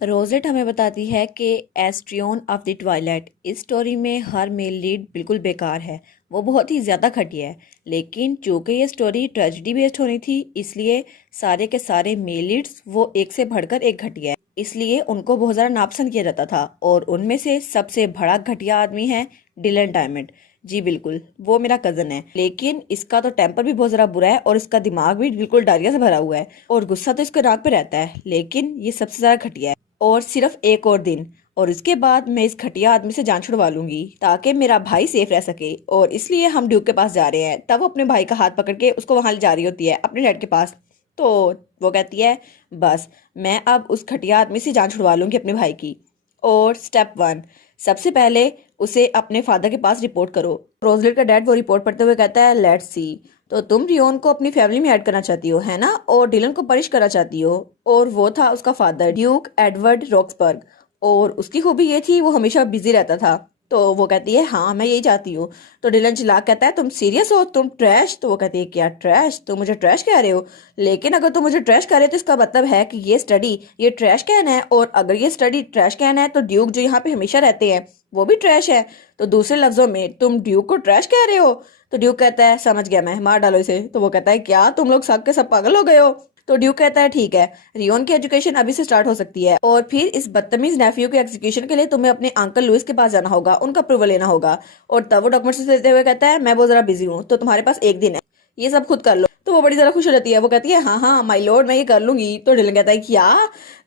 Rosette हमें बताती है कि एस्ट्रियन ऑफ द ट्वाइलाइट इस स्टोरी में हर मेल लीड बिल्कुल बेकार है। वो बहुत ही ज़्यादा घटिया है। लेकिन चूंकि ये स्टोरी ट्रेजेडी बेस्ड होनी थी, इसलिए सारे के सारे मेल लीड्स वो एक से बढ़कर एक घटिया है, इसलिए उनको बहुत ज़्यादा नापसंद किया जाता था। और उनमें से सबसे बड़ा घटिया आदमी है डिलन डायमंड। जी बिल्कुल, वो मेरा कजन है, लेकिन इसका तो टेम्पर भी बहुत ज़्यादा बुरा है और इसका दिमाग भी बिल्कुल डायरिया से भरा हुआ है और गुस्सा तो इसके नाक पे रहता है। लेकिन ये सबसे ज़्यादा घटिया है। और सिर्फ एक और दिन और उसके बाद मैं इस घटिया आदमी से जान छुड़वा लूंगी ताकि मेरा भाई सेफ रह सके। और इसलिए हम ड्यूक के पास जा रहे हैं। तब वो अपने भाई का हाथ पकड़ के उसको वहां ले जा रही होती है अपने डैड के पास। तो वो कहती है बस मैं अब उस घटिया आदमी से जान छुड़वा लूंगी अपने भाई की। और स्टेप 1, सबसे पहले उसे अपने फादर के पास रिपोर्ट करो। रोजलिट का डैड वो रिपोर्ट पढ़ते हुए कहता है लेट्स सी, तो तुम रियोन को अपनी फैमिली में ऐड करना चाहती हो, है ना, और डिलन को पनिश करना चाहती हो। और वो था उसका फादर ड्यूक एडवर्ड रॉक्सबर्ग। और उसकी खूबी ये थी वो हमेशा बिजी रहता था। तो वो कहती है हाँ मैं यही चाहती हूँ। तो डिलन चिल्ला कहता है तुम सीरियस हो, तुम ट्रैश। तो वो कहती है क्या ट्रैश, तुम मुझे ट्रैश कह रहे हो? लेकिन अगर तुम मुझे ट्रैश कह रहे हो तो इसका मतलब है कि ये स्टडी ये ट्रैश कैन है, और अगर ये स्टडी ट्रैश कैन है तो ड्यूक जो यहाँ पे हमेशा रहते हैं वो भी ट्रैश है। तो दूसरे लफ्जों में तुम ड्यूक को ट्रैश कह रहे हो। तो ड्यूक कहता है समझ गया मैं, मार डालो इसे। तो वो कहता है क्या तुम लोग सब के सब पागल हो गए हो? तो ड्यूक कहता है ठीक है, रियोन की एजुकेशन अभी से स्टार्ट हो सकती है और फिर इस बदतमीज नेफ्यू के एग्जीक्यूशन के लिए तुम्हें अपने अंकल लुइस के पास जाना होगा, उनका अप्रूवल लेना होगा। और तब वो डॉक्यूमेंट्स देते हुए कहता है मैं बहुत जरा बिजी हूँ, तो तुम्हारे पास एक दिन है, ये सब खुद कर लो। तो वो बड़ी जरा खुश हो जाती है। वो कहती है हाँ हाँ माय लॉर्ड मैं ये कर लूंगी। तो डिलन कहता है क्या?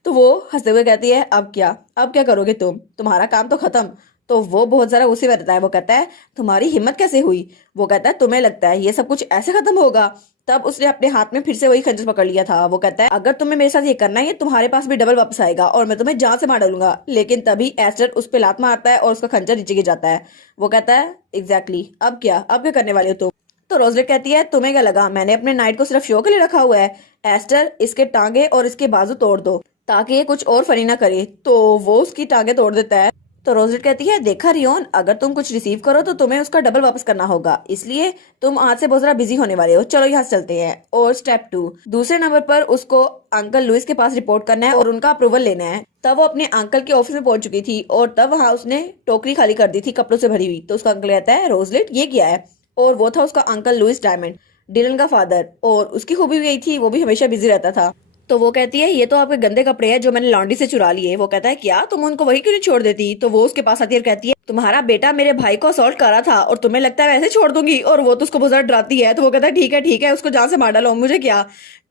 तो वो हंसते हुए कहती है अब क्या करोगे तुम, तुम्हारा काम तो खत्म। तो वो बहुत जरा उसी में रहता है। वो कहता है तुम्हारी हिम्मत कैसे हुई? वो कहता है तुम्हें लगता है ये सब कुछ ऐसे खत्म होगा? तब उसने अपने हाथ में फिर से वही खंजर पकड़ लिया था। वो कहता है अगर तुम्हें मेरे साथ ये करना है तुम्हारे पास भी डबल वापस आएगा और मैं तुम्हें जान से मार डालूंगा। लेकिन तभी एस्टर उस पे लात मारता है और उसका खंजर नीचे गिर जाता है। वो कहता है एग्जैक्टली अब क्या करने वाले हो तुम? तो रोजलेट कहती है तुम्हें क्या लगा मैंने अपने नाइट को सिर्फ शो के लिए रखा हुआ है? एस्टर इसके टांगे और इसके बाजू तोड़ दो ताकि ये कुछ और फनी ना करे। तो वो उसकी टांगे तोड़ देता है। तो रोजलेट कहती है देखा रियोन, अगर तुम कुछ रिसीव करो तो तुम्हें उसका डबल वापस करना होगा, इसलिए तुम आज से बहुत ज्यादा बिजी होने वाले हो, चलो यहाँ से चलते हैं। और स्टेप 2, दूसरे नंबर पर उसको अंकल लुइस के पास रिपोर्ट करना है और उनका अप्रूवल लेना है। तब वो अपने अंकल के ऑफिस में पहुंच चुकी थी और तब वहां उसने टोकरी खाली कर दी थी कपड़ों से भरी हुई। तो उसका अंकल कहता है रोजलेट ये क्या है? और वो था उसका अंकल लुइस डायमंड, डिलन का फादर। और उसकी खूबी भी यही थी वो भी हमेशा बिजी रहता था। तो वो कहती है ये तो आपके गंदे कपड़े हैं जो मैंने लॉन्ड्री से चुरा लिए। वो कहता है क्या तुम उनको वही क्यों नहीं छोड़ देती? तो वो उसके पास आती है और कहती है तुम्हारा बेटा मेरे भाई को असॉल्ट कर रहा था और तुम्हें लगता है वैसे छोड़ दूंगी? और वो तो उसको बहुत ज्यादा डराती है। तो वो कहता है ठीक है उसको जान से मार डालो, मुझे क्या।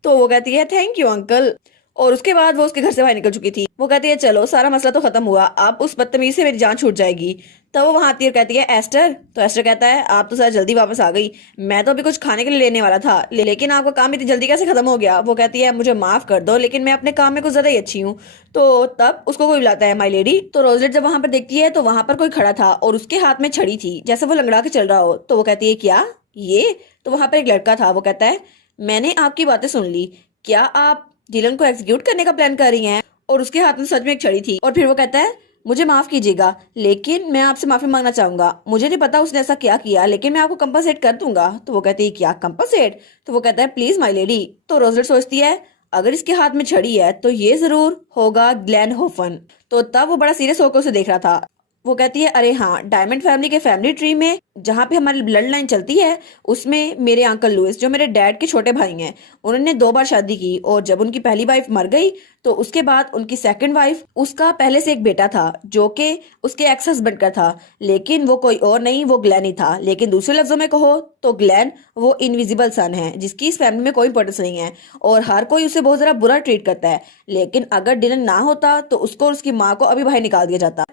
तो वो कहती है थैंक यू अंकल। और उसके बाद वो उसके घर से बाहर निकल चुकी थी। वो कहती है चलो सारा मसला तो खत्म हुआ, अब उस बदतमीज से मेरी जान छूट जाएगी। तब वो वहां आती है और कहती है एस्टर। तो एस्टर कहता है आप तो सर जल्दी वापस आ गई, मैं तो अभी कुछ खाने के लिए लेने वाला था, लेकिन आपका काम इतनी जल्दी कैसे खत्म हो गया? वो कहती है मुझे माफ कर दो लेकिन मैं अपने काम में कुछ ज्यादा ही अच्छी हूँ। तो तब उसको कोई बुलाता है माई लेडी। तो रोजलेट जब वहां पर देखती है तो वहां पर कोई खड़ा था और उसके हाथ में छड़ी थी जैसे वो लंगड़ा के चल रहा हो। तो वो कहती है क्या ये? तो वहां पर एक लड़का था। वो कहता है मैंने आपकी बातें सुन ली, क्या आप डिलन को एग्जीक्यूट करने का प्लान कर रही हैं? और उसके हाथ में सच में एक छड़ी थी। और फिर वो कहता है मुझे माफ कीजिएगा लेकिन मैं आपसे माफी मांगना चाहूंगा, मुझे नहीं पता उसने ऐसा क्या किया लेकिन मैं आपको कंपनसेट कर दूंगा। तो वो कहती है क्या कंपनसेट? तो वो कहता है प्लीज माई लेडी। तो रोजलेट सोचती है अगर इसके हाथ में छड़ी है तो ये जरूर होगा ग्लेन होफन। तो तब वो बड़ा सीरियस होकर उसे देख रहा था। वो कहती है अरे हाँ, डायमंड फैमिली के फैमिली ट्री में जहाँ पे हमारी ब्लड लाइन चलती है उसमें मेरे अंकल लुइस जो मेरे डैड के छोटे भाई हैं, उन्होंने 2 बार शादी की और जब उनकी पहली वाइफ मर गई तो उसके बाद उनकी सेकंड वाइफ, उसका पहले से एक बेटा था जो कि उसके एक्स हस्बैंड का था, लेकिन वो कोई और नहीं, वो ग्लेन ही था। लेकिन दूसरे लफ्जों में कहो तो ग्लेन वो इनविजिबल सन है जिसकी इस फैमिली में कोई इंपॉर्टेंस नहीं है और हर कोई उसे बहुत ज्यादा बुरा ट्रीट करता है। लेकिन अगर डिलन ना होता तो उसको और उसकी माँ को अभी बाहर निकाल दिया जाता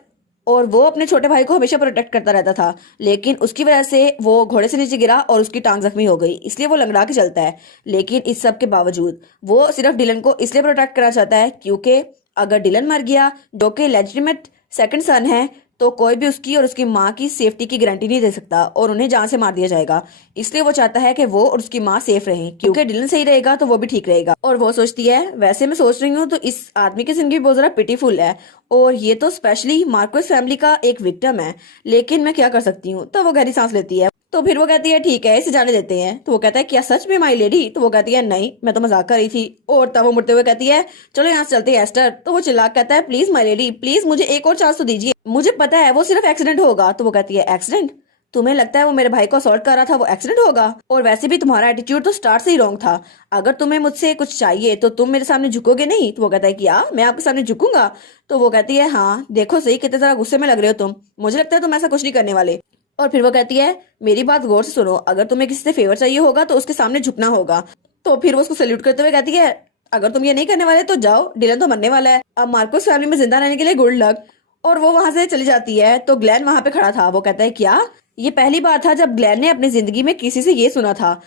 और वो अपने छोटे भाई को हमेशा प्रोटेक्ट करता रहता था। लेकिन उसकी वजह से वो घोड़े से नीचे गिरा और उसकी टांग जख्मी हो गई, इसलिए वो लंगड़ा के चलता है। लेकिन इस सब के बावजूद वो सिर्फ डिलन को इसलिए प्रोटेक्ट करना चाहता है क्योंकि अगर डिलन मर गया जो कि लेजिटिमेट सेकंड सन है तो कोई भी उसकी और उसकी माँ की सेफ्टी की गारंटी नहीं दे सकता और उन्हें जान से मार दिया जाएगा। इसलिए वो चाहता है कि वो और उसकी माँ सेफ रहें, क्योंकि डिलन सही रहेगा तो वो भी ठीक रहेगा। और वो सोचती है वैसे मैं सोच रही हूँ तो इस आदमी की जिंदगी बहुत ज्यादा पिटीफुल है और ये तो स्पेशली मार्कोस फैमिली का एक विक्टिम है, लेकिन मैं क्या कर सकती हूँ। तो वो गहरी सांस लेती है। तो फिर वो कहती है ठीक है इसे जाने देते हैं। तो वो कहता है क्या सच में माई लेडी? तो वो कहती है नहीं, मैं तो मजाक कर रही थी। और तब वो मुड़ते हुए कहती है चलो यहाँ से चलते हैं एस्टर। तो वो चिल्ला कहता है प्लीज माई लेडी, प्लीज मुझे एक और चांस तो दीजिए, मुझे पता है वो सिर्फ एक्सीडेंट होगा। तो वो कहती है एक्सीडेंट? तुम्हें लगता है वो मेरे भाई को असॉल्ट कर रहा था, वो एक्सीडेंट होगा? और वैसे भी तुम्हारा एटीट्यूड तो स्टार्ट से ही रॉन्ग था। अगर तुम्हें मुझसे कुछ चाहिए तो तुम मेरे सामने झुकोगे नहीं? तो वो कहता है कि या मैं आपके सामने झुकूंगा? तो वो कहती है हाँ देखो सही कितने ज्यादा गुस्से में लग रहे हो तुम, मुझे लगता है तुम ऐसा कुछ नहीं करने वाले। और फिर वो कहती है मेरी बात गौर से सुनो, अगर तुम्हें किसी से फेवर चाहिए होगा तो उसके सामने झुकना होगा। तो फिर वो उसको सैल्यूट करते हुए कहती है अगर तुम ये नहीं करने वाले तो जाओ, डिलन तो मरने वाला है, अब मार्कोस फैमिली में जिंदा रहने के लिए गुड लक। और वो वहां से चली जाती है। तो ग्लेन वहां पे खड़ा था। वो कहता है क्या? ये पहली बार था जब ग्लेन ने अपनी जिंदगी में किसी से ये सुना था,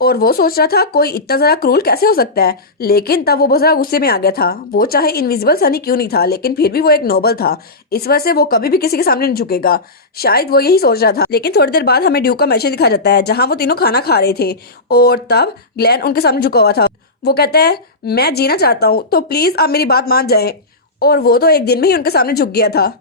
और वो सोच रहा था कोई इतना जरा क्रूल कैसे हो सकता है। लेकिन तब वो बहुत ज्यादा गुस्से में आ गया था। वो चाहे इनविजिबल सनी क्यों नहीं था, लेकिन फिर भी वो एक नोबल था, इस वजह से वो कभी भी किसी के सामने नहीं झुकेगा। शायद वो यही सोच रहा था। लेकिन थोड़ी देर बाद हमें ड्यूक का मैच दिखा जाता है जहां वो तीनों खाना खा रहे थे, और तब ग्लेन उनके सामने झुका हुआ था। वो कहता है मैं जीना चाहता हूँ तो प्लीज आप मेरी बात मान जाए। और वो तो एक दिन में ही उनके सामने झुक गया था।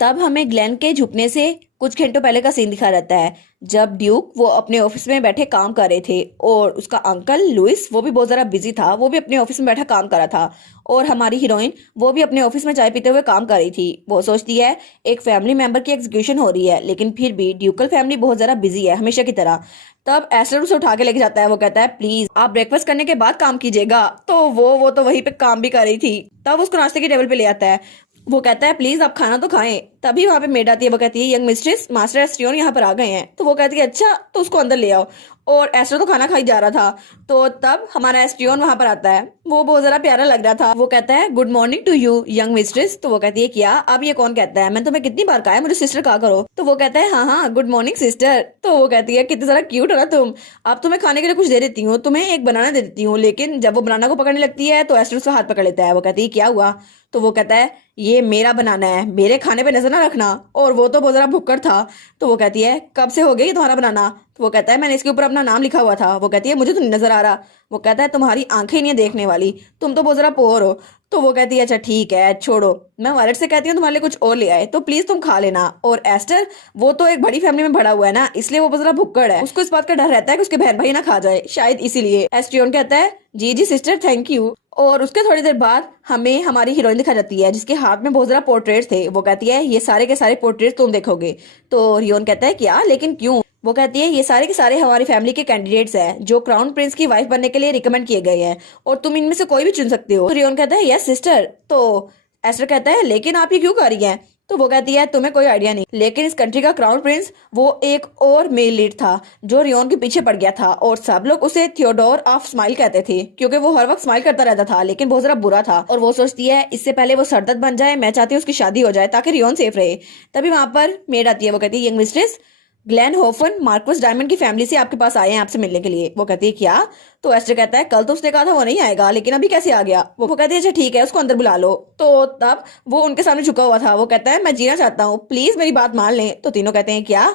तब हमें ग्लेन के झुकने से कुछ घंटों पहले का सीन दिखा रहता है, जब ड्यूक वो अपने ऑफिस में बैठे काम कर रहे थे, और उसका अंकल लुइस वो भी बहुत ज़्यादा बिजी था, वो भी अपने ऑफिस में बैठा काम कर रहा था। और हमारी हीरोइन वो भी अपने ऑफिस में चाय पीते हुए काम कर रही थी। वो सोचती है एक फैमिली मेंबर की एग्जीक्यूशन हो रही है, लेकिन फिर भी ड्यूकल फैमिली बहुत ज़्यादा बिजी है हमेशा की तरह। तब एस्टर उसे उठा के लेके जाता है। वो कहता है प्लीज आप ब्रेकफास्ट करने के बाद काम कीजिएगा। तो वो तो वहीं पे काम भी कर रही थी। तब उसको नाश्ते की टेबल पे ले आता है। वो कहता है प्लीज आप खाना तो खाएं। तभी वहां पे मेड आती है। वो कहती है यंग मिस्ट्रेस मास्टर एस्ट्रियन यहाँ पर आ गए हैं। तो वो कहती है अच्छा तो उसको अंदर ले आओ। और एस्ट्रो तो खाना खाई जा रहा था। तो तब हमारा एस्ट्रियन वहां पर आता है। वो बहुत जरा प्यारा लग रहा था। वो कहता है good morning to you young mistress. तो वो कहती है क्या अब ये कौन कहता है, मैं तुम्हें कितनी बार कहा है मुझे सिस्टर कहा करो। तो वो कहता है हाँ हाँ गुड मॉर्निंग सिस्टर। तो वो कहती है कितनी जरा क्यूट हो ना तुम, अब तुम्हें खाने के लिए कुछ दे देती हूँ, तुम्हें एक बनाना दे देती हूँ। लेकिन जब वो बनाना को पकड़ने लगती है तो एस्ट्रो उसका हाथ पकड़ लेता है। वो कहती है क्या हुआ? तो वो कहता है ये मेरा बनाना है, मेरे खाने पे नजर ना रखना। और वो तो बहुत जरा भुक्कड़ था। तो वो कहती है कब से हो गई तुम्हारा बनाना? तो वो कहता है मैंने इसके ऊपर अपना नाम लिखा हुआ था। वो कहती है मुझे तो नहीं नजर आ रहा। वो कहता है तुम्हारी आंखें नहीं है देखने वाली, तुम तो बहुत जरा पोर हो। तो वो कहती है अच्छा ठीक है छोड़ो, मैं वालेट से कहती हूँ तुम्हारे लिए कुछ और ले आए, तो प्लीज तुम खा लेना। और एस्टर वो तो एक बड़ी फैमिली में बड़ा हुआ है ना, इसलिए वो बहुत जरा भुक्कड़ है, उसको इस बात का डर रहता है कि उसके बहन भाई ना खा जाए, शायद इसीलिए। एस्ट्रियन कहता है जी जी सिस्टर थैंक यू। और उसके थोड़ी देर बाद हमें हमारी हीरोइन दिखा जाती है जिसके हाथ में बहुत ज्यादा पोर्ट्रेट्स थे। वो कहती है ये सारे के सारे पोर्ट्रेट्स तुम देखोगे। तो रियोन कहता है क्या लेकिन क्यों? वो कहती है ये सारे के सारे हमारी फैमिली के कैंडिडेट्स हैं जो क्राउन प्रिंस की वाइफ बनने के लिए रिकमेंड किए गए हैं, और तुम इनमें से कोई भी चुन सकते हो। तो रियोन कहता है यस सिस्टर। तो एस्टर कहता है लेकिन आप ये क्यों कर रही हैं? तो वो कहती है तुम्हें कोई आइडिया नहीं, लेकिन इस कंट्री का क्राउन प्रिंस वो एक और मेल लीड था जो रियोन के पीछे पड़ गया था, और सब लोग उसे थियोडोर ऑफ स्माइल कहते थे क्योंकि वो हर वक्त स्माइल करता रहता था, लेकिन बहुत जरा बुरा था। और वो सोचती है इससे पहले वो सरदर्द बन जाए, मैं चाहती हूँ उसकी शादी हो जाए ताकि रियोन सेफ रहे। तभी वहां पर मेड आती है। वो कहती है young mistress Glen Hofen Marcos Diamond की फैमिली से आपके पास आए हैं आपसे मिलने के लिए। वो कहती है क्या? तो एस्टर कहता है कल तो उसने कहा था वो नहीं आएगा, लेकिन अभी कैसे आ गया? वो कहती है अच्छा ठीक है उसको अंदर बुला लो। तो तब वो उनके सामने झुका हुआ था। वो कहता है मैं जीना चाहता हूँ, प्लीज मेरी बात मान लें। तो तीनों कहते हैं क्या?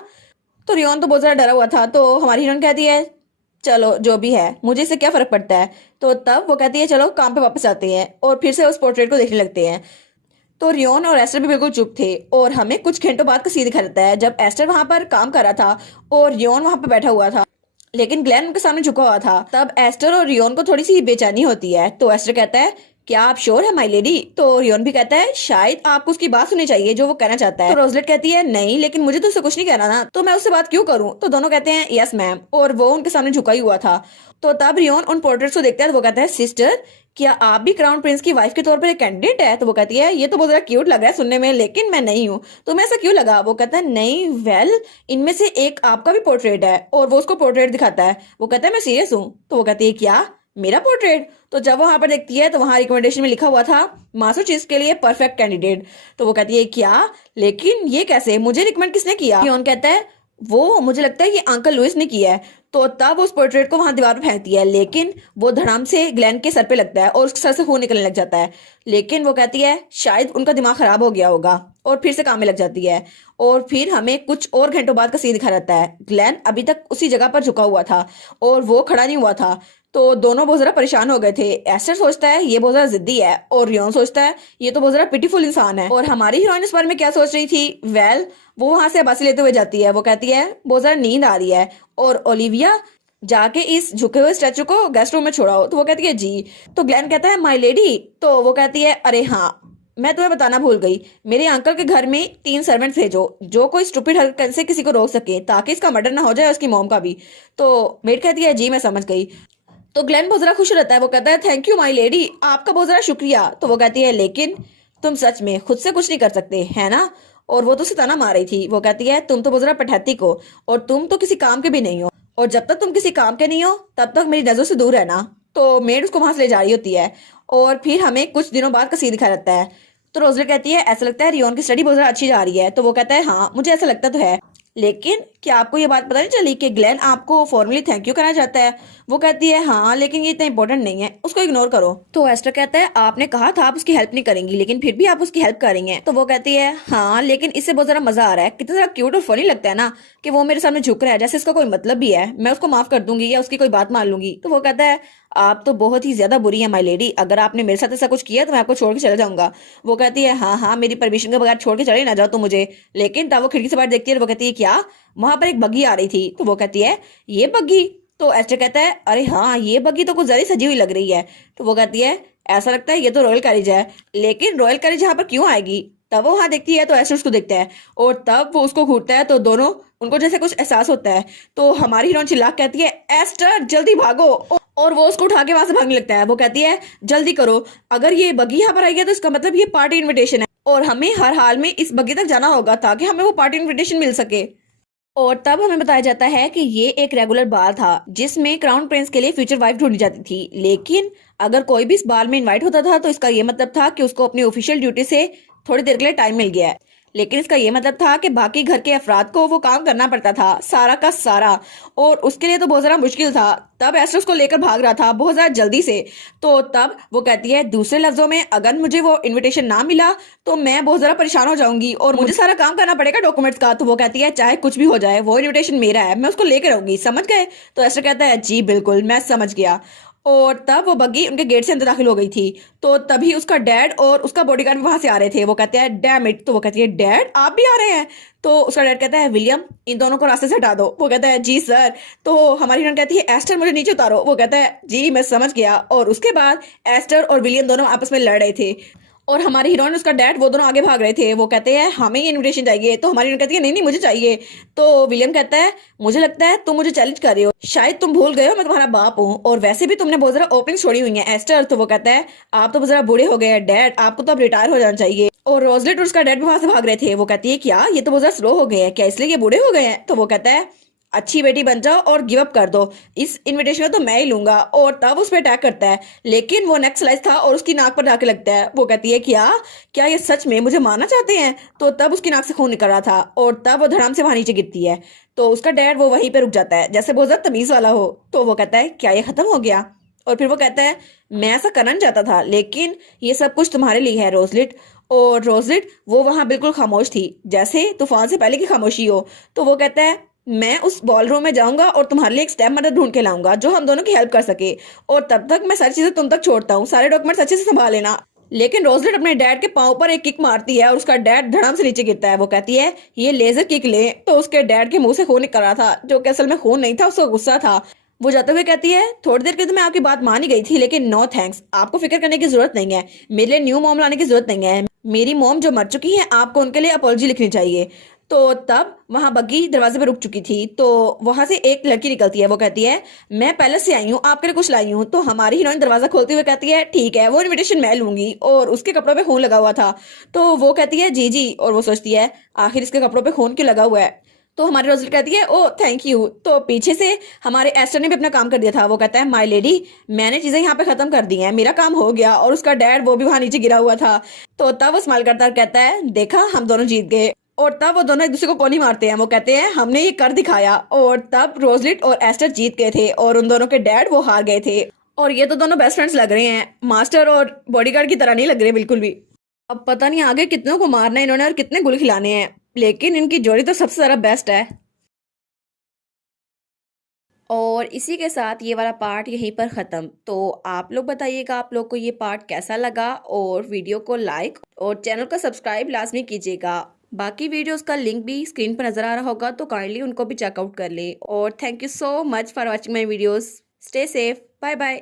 तो रियोन तो बहुत ज्यादा डरा हुआ था। तो हमारी हीरोइन कहती है चलो जो भी है मुझे इससे क्या फर्क पड़ता है। तो तब वो कहती है चलो काम पे वापस आते हैं, और फिर से उस पोर्ट्रेट को देखने लगते हैं। तो रियोन और एस्टर भी बिल्कुल चुप थे, और हमें कुछ घंटों बाद का सीन दिखा देता है जब एस्टर वहां पर काम कर रहा था और रियोन वहां पर बैठा हुआ था, लेकिन ग्लेन उनके सामने झुका हुआ था। तब एस्टर और रियोन को थोड़ी सी बेचैनी होती है। तो एस्टर कहता है क्या आप श्योर है माई लेडी? तो रियोन भी कहता है शायद आपको उसकी बात सुननी चाहिए जो वो कहना चाहता है। तो रोजलेट कहती है नहीं लेकिन मुझे तो उससे कुछ नहीं कहना ना, तो मैं उससे बात क्यों करूं? तो दोनों कहते हैं यस मैम, और वो उनके सामने झुका ही हुआ था। तो तब रियोन उन पोर्ट्रेट्स को देखता है। तो वो कहता है सिस्टर क्या आप भी क्राउन प्रिंस की वाइफ के तौर पर एक कैंडिडेट है? तो वो कहती है ये तो बहुत ज्यादा क्यूट लग रहा है सुनने में, लेकिन मैं नहीं हूँ। तुम्हें ऐसा क्यों लगा? वो कहता है नहीं वेल इनमें से एक आपका भी पोर्ट्रेट है, और वो उसको पोर्ट्रेट दिखाता है। वो कहता है मैं सीरियस हूँ। तो वो कहती है क्या मेरा पोर्ट्रेट? तो जब वो वहां पर देखती है तो वहां रिकमेंडेशन में लिखा हुआ था मास्टरचीफ के लिए परफेक्ट कैंडिडेट। तो वो कहती है क्या लेकिन ये कैसे, मुझे रिकमेंड किसने किया? लियोन कहता है वो मुझे लगता है ये अंकल लुइस ने किया है। तो तब उस पोर्ट्रेट को वहां दीवार पर फेंकती है, लेकिन वो धड़ाम से ग्लेन के सर पे लगता है और उसके सर से खून निकलने लग जाता है। लेकिन वो कहती है शायद उनका दिमाग खराब हो गया होगा, और फिर से काम में लग जाती है। और फिर हमें कुछ और घंटों बाद का सीन दिखा रहता है। ग्लेन अभी तक उसी जगह पर झुका हुआ था और वो खड़ा नहीं हुआ था। तो दोनों बहुत ज़्यादा परेशान हो गए थे। एस्टर सोचता है ये बहुत ज़्यादा जिद्दी है और रियोन सोचता है ये तो बहुत ज़्यादा पिटीफुल इंसान है। और हमारी हीरोइन इस बारे में क्या सोच रही थी? वो वहां से बस लेते हुए जाती है। वो कहती है बहुत ज़्यादा नींद आ रही है और ओलिविया जाके इस झुके हुए स्टैचू को गेस्ट रूम में छोड़ाओ। तो वो कहती है जी। तो ग्लेन कहता है माय लेडी। तो वो कहती है अरे हाँ, मैं तुम्हें बताना भूल गई, मेरे अंकल के घर में 3 सर्वेंट्स भेजो जो कोई स्टूपिड हरकत से किसी को रोक सके ताकि इसका मर्डर ना हो जाए, उसकी मॉम का भी। तो मेड कहती है जी मैं समझ गई। तो ग्लेन बहुत ज्यादा खुश रहता है। वो कहता है थैंक यू माई लेडी, आपका बहुत ज्यादा शुक्रिया। तो वो कहती है लेकिन तुम सच में खुद से कुछ नहीं कर सकते है ना? और वो तो उसे ताना मार रही थी। वो कहती है तुम तो बहुत ज्यादा पठैतिक हो और तुम तो किसी काम के भी नहीं हो, और जब तक तुम किसी काम के नहीं हो तब तक मेरी नजरों से दूर रहना। तो मेड उसको वहां से ले जा रही होती है और फिर हमें कुछ दिनों बाद का सीन दिखाया जाता है। तो रोजलेट कहती है ऐसा लगता है रियोन की स्टडी बहुत ज्यादा अच्छी जा रही है। तो वो कहता है हाँ मुझे ऐसा लगता तो है, लेकिन क्या आपको ये बात पता नहीं चली कि ग्लेन आपको फॉर्मली थैंक यू करना चाहता है? वो कहती है हाँ लेकिन ये इतना इंपॉर्टेंट नहीं है, उसको इग्नोर करो। तो एस्टर कहता है आपने कहा था आप उसकी हेल्प नहीं करेंगी लेकिन फिर भी आप उसकी हेल्प कर रही हैं। तो वो कहती है हाँ लेकिन इससे बहुत ज्यादा मजा आ रहा है, कितना ज्यादा क्यूट और फनी लगता है ना कि वो मेरे सामने झुक रहा है जैसे इसका कोई मतलब भी है, मैं उसको माफ कर दूंगी या उसकी कोई बात मान लूंगी। तो वो कहता है आप तो बहुत ही ज्यादा बुरी है माई लेडी, अगर आपने मेरे साथ ऐसा कुछ किया तो मैं आपको छोड़ के चला जाऊंगा। वो कहती है हाँ हाँ मेरी परमिशन के बगैर छोड़ के चले ना जाओ तो मुझे। लेकिन तब वो खिड़की से बाहर देखती है और वो कहती है क्या? वहां पर एक बग्गी आ रही थी। तो वो कहती है ये बग्गी? तो एस्टर कहता है अरे हाँ ये बग्गी तो कुछ ज्यादा सजी हुई लग रही है। तो वो कहती है ऐसा लगता है ये तो रॉयल कैरिज है, लेकिन रॉयल कैरिज यहाँ पर क्यों आएगी? तब वो वहां देखती है तो एस्टर उसको देखता है और तब वो उसको घूरता है तो दोनों उनको जैसे कुछ एहसास होता है। तो हमारी हीरोइन चिल्ला के कहती है एस्टर जल्दी भागो, और वो उसको उठा के वहां से भागने लगता है। वो कहती है जल्दी करो, अगर ये बग्गी यहाँ पर आई है तो इसका मतलब ये पार्टी इनविटेशन है और हमें हर हाल में इस बग्गी तक जाना होगा ताकि हमें वो पार्टी इनविटेशन मिल सके। और तब हमें बताया जाता है कि ये एक रेगुलर बाल था जिसमें क्राउन प्रिंस के लिए फ्यूचर वाइफ ढूंढी जाती थी, लेकिन अगर कोई भी इस बाल में इनवाइट होता था तो इसका ये मतलब था कि उसको अपनी ऑफिशियल ड्यूटी से थोड़ी देर के लिए टाइम मिल गया है। लेकिन इसका ये मतलब था कि बाकी घर के अफराद को वो काम करना पड़ता था सारा का सारा, और उसके लिए तो बहुत ज्यादा मुश्किल था। तब एस्टर उसको लेकर भाग रहा था बहुत ज्यादा जल्दी से। तो तब वो कहती है दूसरे लफ्जों में अगर मुझे वो इनविटेशन ना मिला तो मैं बहुत ज्यादा परेशान हो जाऊंगी और मुझे सारा काम करना पड़ेगा डॉक्यूमेंट्स का। तो वो कहती है चाहे कुछ भी हो जाए वो इनविटेशन मेरा है, मैं उसको लेकर आऊंगी, समझ गए? तो एस्टर कहता है जी बिल्कुल मैं समझ गया। और तब वो बग्गी उनके गेट से अंदर दाखिल हो गई थी। तो तभी उसका डैड और उसका बॉडीगार्ड भी वहां से आ रहे थे। वो कहते हैं डैम इट। तो वो कहती है डैड आप भी आ रहे हैं? तो उसका डैड कहता है विलियम इन दोनों को रास्ते से हटा दो। वो कहता है जी सर। तो हमारी हीरोइन कहती है एस्टर मुझे नीचे उतारो। वो कहता है जी मैं समझ गया। और उसके बाद एस्टर और विलियम दोनों आपस में लड़ रहे थे और हमारी हीरोइन उसका डैड वो दोनों आगे भाग रहे थे। वो कहते हैं हमें ये इनविटेशन चाहिए। तो हमारी हीरोइन कहती है नहीं नहीं मुझे चाहिए। तो विलियम कहता है मुझे लगता है तुम मुझे चैलेंज कर रहे हो, शायद तुम भूल गए हो मैं तुम्हारा बाप हूँ और वैसे भी तुमने बहुत जरा ओपनिंग छोड़ी हुई है एस्टर। तो वो कहता है आप तो बहुत जरा बूढ़े हो गए हैं डैड, आपको तो अब रिटायर हो जाना चाहिए। और रोजलेट और उसका डैड भी वहां से भाग रहे थे। वो कहती है क्या ये तो बहुत ज्यादा स्लो हो गए हैं, क्या इसलिए ये बूढ़े हो गए हैं? तो वो कहता है अच्छी बेटी बन जाओ और गिव अप कर दो, इस इनविटेशन को तो मैं ही लूंगा। और तब उस पर अटैक करता है लेकिन वो नेक्स्ट स्लाइस था और उसकी नाक पर जाके लगता है। वो कहती है क्या क्या ये सच में मुझे मारना चाहते हैं? तो तब उसकी नाक से खून निकल रहा था और तब वो धड़ाम से वहां नीचे गिरती है। तो उसका डैड वो वहीं पे रुक जाता है जैसे बहुत ज्यादा तमीज वाला हो। तो वो कहता है क्या ये खत्म हो गया? और फिर वो कहता है मैं ऐसा करना नहीं चाहता था लेकिन ये सब कुछ तुम्हारे लिए है रोजलिट। और रोजलिट वो वहां बिल्कुल खामोश थी जैसे तूफान से पहले की खामोशी हो। तो वो कहता है मैं उस बॉल रूम में जाऊंगा और तुम्हारे लिए एक स्टेप मदद ढूंढ के लाऊंगा जो हम दोनों की हेल्प कर सके, और तब तक मैं सारी चीजें तुम तक छोड़ता हूँ, सारे डॉक्यूमेंट्स अच्छे से संभाल लेना। लेकिन रोजलेट अपने डैड के पांव पर एक किक मारती है और उसका डैड धड़ाम से नीचे गिरता है। वो कहती है ये लेजर किक ले। तो उसके डैड के मुंह से खून निकल रहा था जो कि असल में खून नहीं था, उसका गुस्सा था। वो जाते हुए कहती है थोड़ी देर के तो मैं आपकी बात मान ही गई थी लेकिन नो थैंक्स, आपको फिक्र करने की जरूरत नहीं है, मेरे लिए न्यू मॉम लाने की जरूरत नहीं है, मेरी मॉम जो मर चुकी है आपको उनके लिए अपॉलजी लिखनी चाहिए। तो तब वहां बग्गी दरवाजे पे रुक चुकी थी। तो वहां से एक लड़की निकलती है। वो कहती है मैं पहले से आई हूँ आपके लिए कुछ लाई हूँ। तो हमारी हीरोइन दरवाजा खोलते हुए कहती है ठीक है वो इनविटेशन मैं लूंगी, और उसके कपड़ों पे खून लगा हुआ था। तो वो कहती है जी जी, और वो सोचती है आखिर इसके कपड़ों पे खून क्यों लगा हुआ है? तो हमारी रोजल कहती है ओ थैंक यू। तो पीछे से हमारे एस्टर ने भी अपना काम कर दिया था। वो कहता है माय लेडी मैंने चीजें यहाँ पे खत्म कर दी हैं, मेरा काम हो गया। और उसका डैड वो भी वहां नीचे गिरा हुआ था। तो तब वो स्माइल करता कहता है देखा हम दोनों जीत गए। और तब वो दोनों एक दूसरे को कोनी मारते हैं। वो कहते हैं हमने ये कर दिखाया। और तब रोजलिट और एस्टर जीत गए थे और उन दोनों के डैड वो हार गए थे। और ये तो दोनों बेस्ट फ्रेंड्स लग रहे हैं, मास्टर और बॉडीगार्ड की तरह नहीं लग रहे बिल्कुल भी। अब पता नहीं आगे कितनों को मारना है इन्होंने और कितने गुल खिलाने हैं, लेकिन इनकी जोड़ी तो सबसे ज्यादा बेस्ट है। और इसी के साथ ये वाला पार्ट यहीं पर ख़त्म। तो आप लोग बताइएगा आप लोग को ये पार्ट कैसा लगा, और वीडियो को लाइक और चैनल को सब्सक्राइब लाजमी कीजिएगा। बाकी वीडियोस का लिंक भी स्क्रीन पर नज़र आ रहा होगा, तो काइंडली उनको भी चेकआउट कर लें। और thank you so much for watching my videos. Stay safe, bye bye.